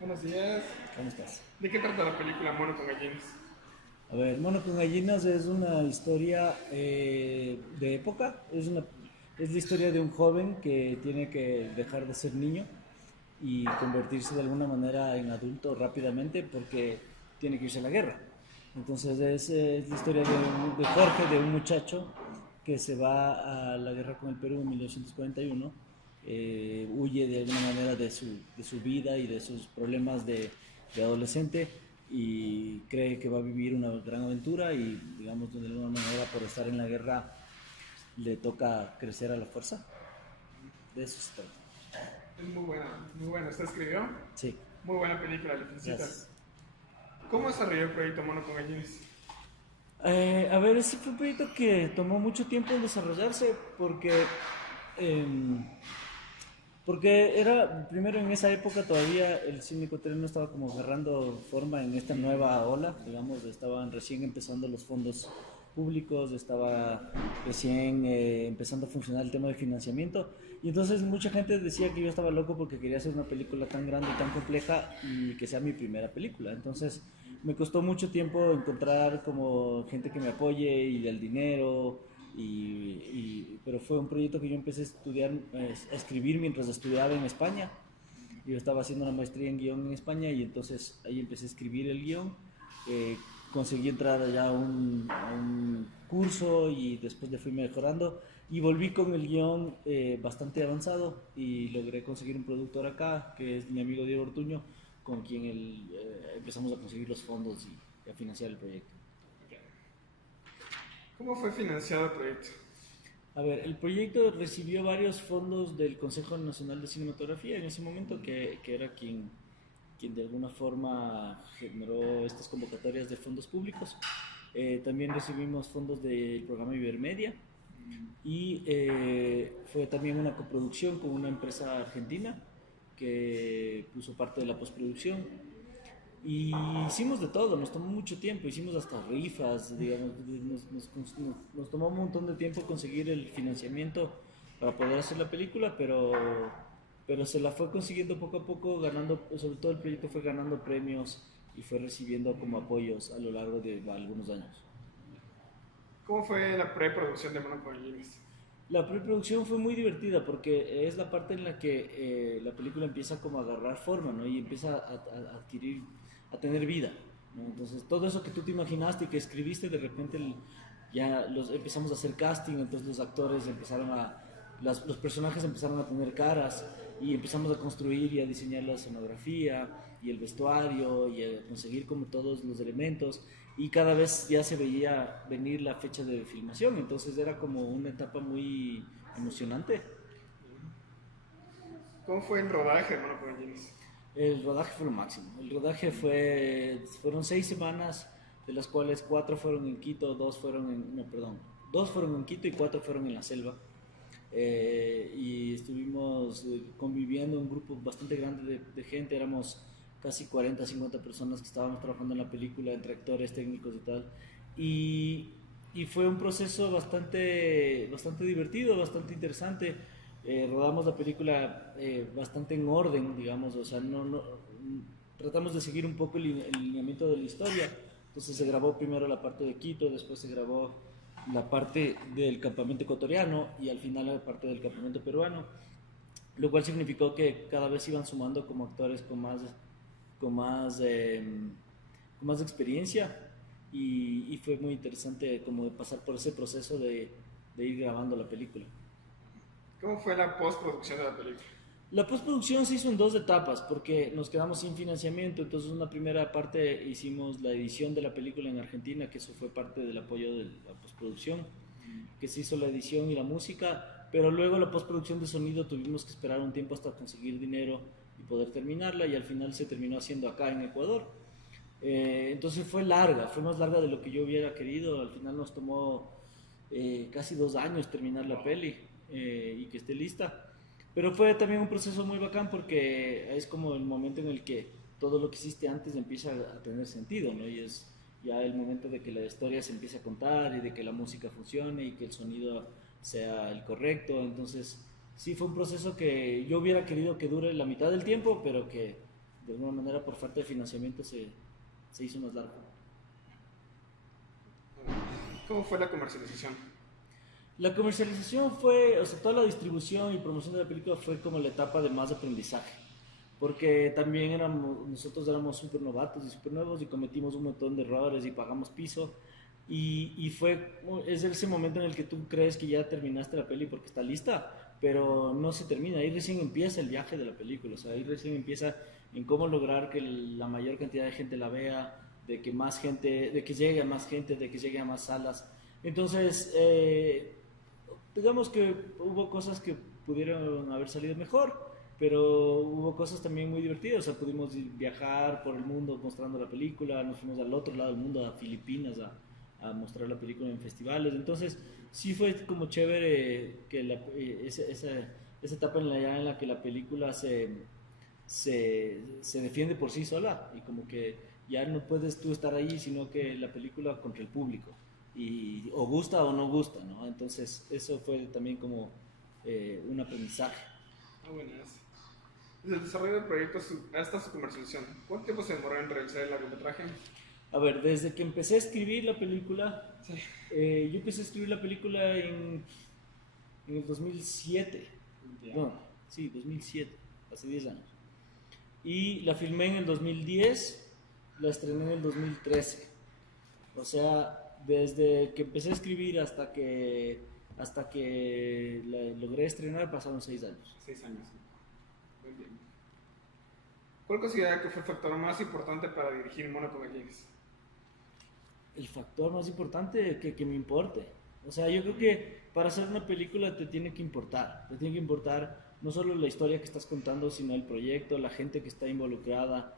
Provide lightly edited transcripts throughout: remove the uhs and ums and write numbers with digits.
Buenos días. ¿Cómo estás? ¿De qué trata la película Mono con gallinas? A ver, Mono con gallinas es una historia de época. Es la historia de un joven que tiene que dejar de ser niño y convertirse de alguna manera en adulto rápidamente porque tiene que irse a la guerra. Entonces es la historia de Jorge, de un muchacho que se va a la guerra con el Perú en 1941. Huye de alguna manera de su vida y de sus problemas de adolescente y cree que va a vivir una gran aventura y digamos de alguna manera por estar en la guerra le toca crecer a la fuerza. De eso se trata. Es muy buena, muy buena. ¿Usted escribió? Sí, Muy buena película, le felicito. gracias. ¿Cómo desarrolló el proyecto Mono con gallinas? A ver, ese fue un proyecto que tomó mucho tiempo en desarrollarse em, porque era, primero en esa época todavía el cine ecuatoriano estaba como agarrando forma en esta nueva ola, digamos, estaban recién empezando los fondos públicos, estaba recién empezando a funcionar el tema de financiamiento y entonces mucha gente decía que yo estaba loco porque quería hacer una película tan grande y tan compleja y que sea mi primera película. Entonces me costó mucho tiempo encontrar como gente que me apoye y del dinero pero fue un proyecto que yo empecé a estudiar, a escribir mientras estudiaba en España. Yo estaba haciendo una maestría en guión en España y entonces ahí empecé a escribir el guión. Eh, Conseguí entrar allá a un curso y después le fui mejorando y volví con el guión bastante avanzado y logré conseguir un productor acá que es mi amigo Diego Ortuño con quien empezamos a conseguir los fondos y a financiar el proyecto. ¿Cómo fue financiado el proyecto? A ver, el proyecto recibió varios fondos del Consejo Nacional de Cinematografía en ese momento, que era quien de alguna forma generó estas convocatorias de fondos públicos. También recibimos fondos del programa Ibermedia y fue también una coproducción con una empresa argentina que puso parte de la postproducción. Y hicimos de todo, nos tomó mucho tiempo, hicimos hasta rifas, digamos, nos tomó un montón de tiempo conseguir el financiamiento para poder hacer la película, pero se la fue consiguiendo poco a poco, ganando, sobre todo el proyecto fue ganando premios y fue recibiendo como apoyos a lo largo de algunos años. ¿Cómo fue la preproducción de Mono con gallinas? La preproducción fue muy divertida porque es la parte en la que la película empieza como a agarrar forma, ¿no? Y empieza a adquirir, a tener vida, ¿no? Entonces todo eso que tú te imaginaste y que escribiste, de repente ya empezamos a hacer casting, entonces los actores los personajes empezaron a tener caras y empezamos a construir y a diseñar la escenografía y el vestuario y a conseguir como todos los elementos y cada vez ya se veía venir la fecha de filmación, entonces era como una etapa muy emocionante. ¿Cómo fue el rodaje de Mono con gallinas? El rodaje fue lo máximo, fueron 6 semanas, de las cuales 4 fueron en Quito, 2 fueron en, no, perdón, 2 fueron en Quito y 4 fueron en la selva. Y estuvimos conviviendo un grupo bastante grande de gente, éramos casi 40, 50 personas que estábamos trabajando en la película, entre actores, técnicos y tal. Y, y fue un proceso bastante divertido, bastante interesante. Rodamos la película bastante en orden, digamos, o sea, tratamos de seguir un poco el lineamiento de la historia. Entonces se grabó primero la parte de Quito, después se grabó la parte del campamento ecuatoriano y al final la parte del campamento peruano, lo cual significó que cada vez iban sumando como actores con más, eh, con más experiencia y fue muy interesante como de pasar por ese proceso de ir grabando la película. ¿Cómo fue la postproducción de la película? La postproducción se hizo en 2 etapas porque nos quedamos sin financiamiento, entonces una primera parte hicimos la edición de la película en Argentina, que eso fue parte del apoyo de la postproducción, que se hizo la edición y la música, pero luego la postproducción de sonido tuvimos que esperar un tiempo hasta conseguir dinero y poder terminarla y al final se terminó haciendo acá en Ecuador. Entonces fue larga, fue más larga de lo que yo hubiera querido, al final nos tomó casi 2 años terminar la peli y que esté lista. Pero fue también un proceso muy bacán porque es como el momento en el que todo lo que hiciste antes empieza a tener sentido, ¿no? Y es ya el momento de que la historia se empiece a contar y de que la música funcione y que el sonido sea el correcto. Entonces, sí fue un proceso que yo hubiera querido que dure la mitad del tiempo, pero que de alguna manera por falta de financiamiento se hizo más largo. ¿Cómo fue la comercialización? La comercialización fue, o sea, toda la distribución y promoción de la película fue como la etapa de más aprendizaje, porque también nosotros éramos súper novatos y súper nuevos y cometimos un montón de errores y pagamos piso. Es ese momento en el que tú crees que ya terminaste la peli porque está lista, pero no se termina. Ahí recién empieza el viaje de la película, o sea, ahí recién empieza en cómo lograr que la mayor cantidad de gente la vea, de que más gente, de que llegue a más gente, de que llegue a más salas. Entonces, digamos que hubo cosas que pudieron haber salido mejor, pero hubo cosas también muy divertidas. O sea, pudimos viajar por el mundo mostrando la película, nos fuimos al otro lado del mundo, a Filipinas, a mostrar la película en festivales. Entonces, sí fue como chévere que esa etapa en la que la película se defiende por sí sola y como que ya no puedes tú estar ahí, sino que la película contra el público o gusta o no gusta, ¿no? Entonces eso fue también como un aprendizaje. Ah, bueno, desde el desarrollo del proyecto hasta su comercialización, ¿cuánto tiempo se demoró en realizar el largometraje? A ver, desde que empecé a escribir la película, Sí. yo empecé a escribir la película en el 2007. Ya. No, sí, 2007, hace 10 años. Y la filmé en el 2010, la estrené en el 2013. O sea, desde que empecé a escribir hasta que la logré estrenar pasaron 6 años. 6 años. Muy bien. ¿Cuál considera que fue el factor más importante para dirigir Mono con Games? El factor más importante que me importe. O sea, yo creo que para hacer una película te tiene que importar. Te tiene que importar no solo la historia que estás contando, sino el proyecto, la gente que está involucrada,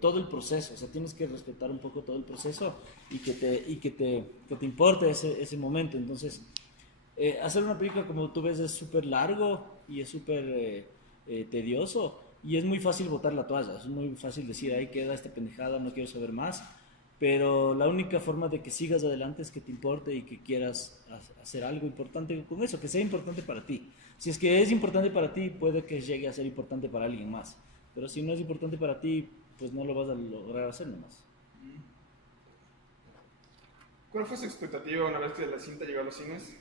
todo el proceso. O sea, tienes que respetar un poco todo el proceso y que te importe ese momento. Entonces, hacer una película, como tú ves, es súper largo y es súper tedioso. Y es muy fácil botar la toalla. Es muy fácil decir, ahí queda esta pendejada, no quiero saber más. Pero la única forma de que sigas adelante es que te importe y que quieras hacer algo importante con eso, que sea importante para ti. Si es que es importante para ti, puede que llegue a ser importante para alguien más. Pero si no es importante para ti, pues no lo vas a lograr hacer nomás. ¿Cuál fue su expectativa una vez que la cinta llegó a los cines?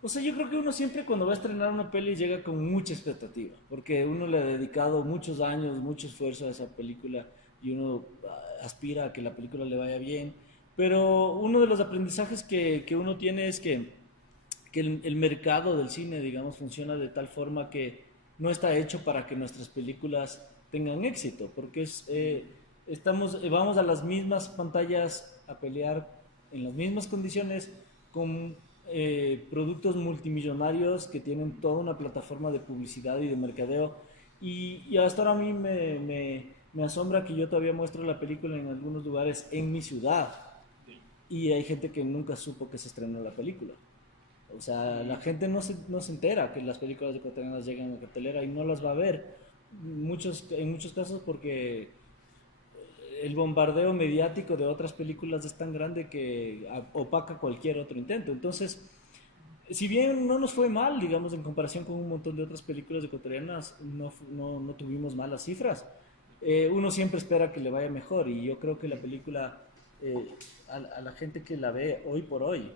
O sea, yo creo que uno siempre cuando va a estrenar una peli llega con mucha expectativa, porque uno le ha dedicado muchos años, mucho esfuerzo a esa película y uno aspira a que la película le vaya bien. Pero uno de los aprendizajes que uno tiene es que el mercado del cine, digamos, funciona de tal forma que no está hecho para que nuestras películas tengan éxito, porque vamos a las mismas pantallas a pelear en las mismas condiciones con productos multimillonarios que tienen toda una plataforma de publicidad y de mercadeo. Y hasta ahora a mí me asombra que yo todavía muestro la película en algunos lugares en mi ciudad y hay gente que nunca supo que se estrenó la película. O sea, la gente no se entera que las películas ecuatorianas llegan a cartelera y no las va a ver. En muchos casos porque el bombardeo mediático de otras películas es tan grande que opaca cualquier otro intento. Entonces, si bien no nos fue mal, digamos, en comparación con un montón de otras películas ecuatorianas, no tuvimos malas cifras. Uno siempre espera que le vaya mejor y yo creo que la película, a la gente que la ve hoy por hoy,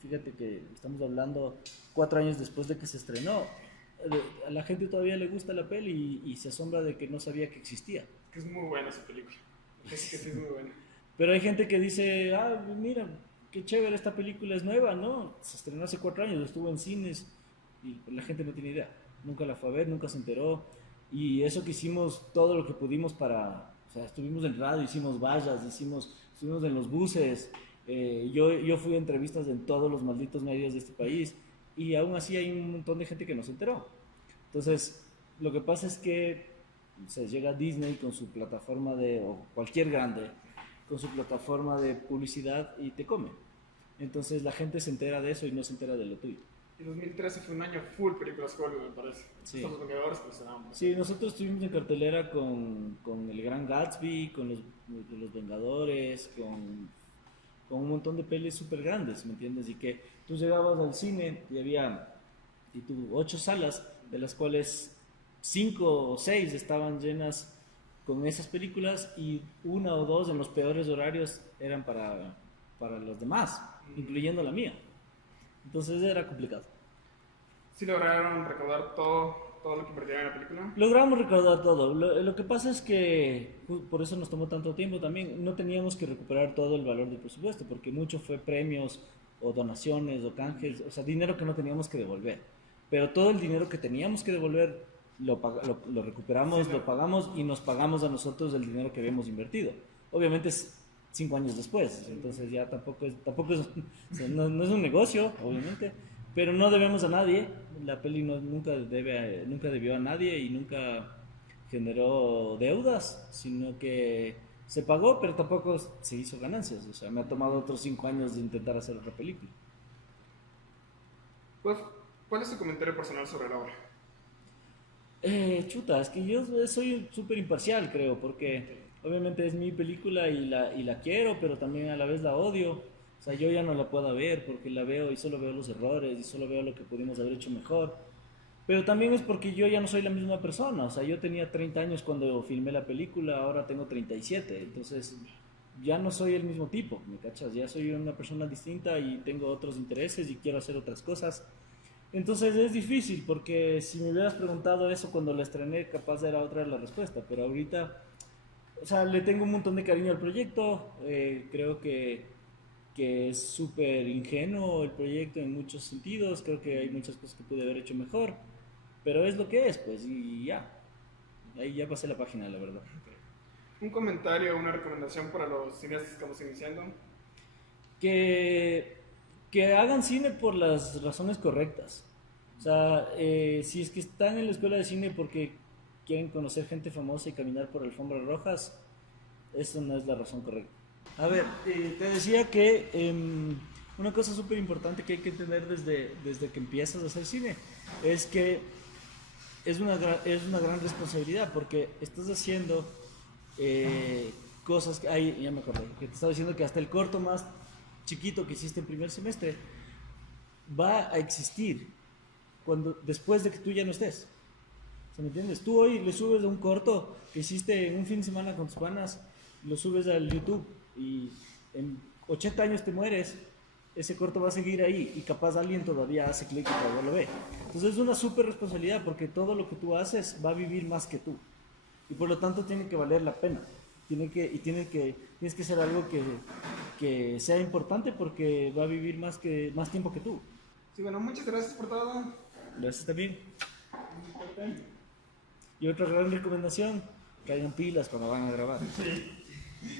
fíjate que estamos hablando 4 años después de que se estrenó, a la gente todavía le gusta la peli y se asombra de que no sabía que existía. Que es muy buena esa película. Es que sí es muy buena. Pero hay gente que dice, mira, qué chévere, esta película es nueva, ¿no? Se estrenó hace 4 años, estuvo en cines y la gente no tiene idea. Nunca la fue a ver, nunca se enteró. Y eso que hicimos todo lo que pudimos o sea, estuvimos en radio, hicimos vallas, estuvimos en los buses. Yo fui a entrevistas en todos los malditos medios de este país y aún así hay un montón de gente que no se enteró. Entonces, lo que pasa es que llega Disney con su plataforma o cualquier grande, con su plataforma de publicidad y te come. Entonces la gente se entera de eso y no se entera de lo tuyo. Y 2013 fue un año full películas Hollywood, me parece. Sí. Los Vengadores pues éramos. Sí, nosotros estuvimos en cartelera con El Gran Gatsby, con los Vengadores, con un montón de pelis súper grandes, ¿me entiendes? Y que tú llegabas al cine y había 8 salas, de las cuales 5 o 6 estaban llenas con esas películas y una o dos en los peores horarios eran para los demás, incluyendo la mía. Entonces era complicado. ¿Sí lograron recaudar todo lo que invertían en la película? Logramos recaudar todo. Lo que pasa es que, por eso nos tomó tanto tiempo también, no teníamos que recuperar todo el valor del presupuesto, porque mucho fue premios o donaciones o canjes, o sea, dinero que no teníamos que devolver. Pero todo el dinero que teníamos que devolver lo recuperamos, Sí, lo pagamos y nos pagamos a nosotros el dinero que habíamos invertido. Obviamente es 5 años después, entonces ya tampoco es, o sea, no es un negocio, obviamente, pero no debemos a nadie. La peli nunca debió a nadie y nunca generó deudas, sino que se pagó, pero tampoco se hizo ganancias. O sea, me ha tomado otros 5 años de intentar hacer otra película. Pues, ¿cuál es tu comentario personal sobre la obra? Chuta, es que yo soy súper imparcial, creo, porque obviamente es mi película y la quiero, pero también a la vez la odio. O sea, yo ya no la puedo ver porque la veo y solo veo los errores y solo veo lo que pudimos haber hecho mejor. Pero también es porque yo ya no soy la misma persona. O sea, yo tenía 30 años cuando filmé la película, ahora tengo 37. Entonces, ya no soy el mismo tipo, ¿me cachas? Ya soy una persona distinta y tengo otros intereses y quiero hacer otras cosas. Entonces es difícil porque si me hubieras preguntado eso cuando la estrené, capaz era otra la respuesta. Pero ahorita, o sea, le tengo un montón de cariño al proyecto. Creo que es súper ingenuo el proyecto en muchos sentidos. Creo que hay muchas cosas que pude haber hecho mejor. Pero es lo que es, pues, y ya. Ahí ya pasé la página, la verdad. Un comentario o una recomendación para los cineastas que estamos iniciando. Que, que hagan cine por las razones correctas. O sea, si es que están en la escuela de cine porque quieren conocer gente famosa y caminar por alfombras rojas, eso no es la razón correcta. A ver, te decía que una cosa súper importante que hay que entender desde que empiezas a hacer cine es que es una gran responsabilidad porque estás haciendo cosas que ahí ya me acordé que te estaba diciendo que hasta el corto más chiquito que hiciste en primer semestre va a existir después de que tú ya no estés. ¿Se me entiendes? Tú hoy le subes un corto que hiciste en un fin de semana con tus panas, lo subes al YouTube y en 80 años te mueres, ese corto va a seguir ahí y capaz alguien todavía hace clic y todavía lo ve. Entonces es una súper responsabilidad porque todo lo que tú haces va a vivir más que tú y por lo tanto tiene que valer la pena. Tienes que ser algo que sea importante porque va a vivir más tiempo que tú. Sí, bueno, muchas gracias por todo. Gracias también. Y otra gran recomendación, que hagan pilas cuando van a grabar. Sí.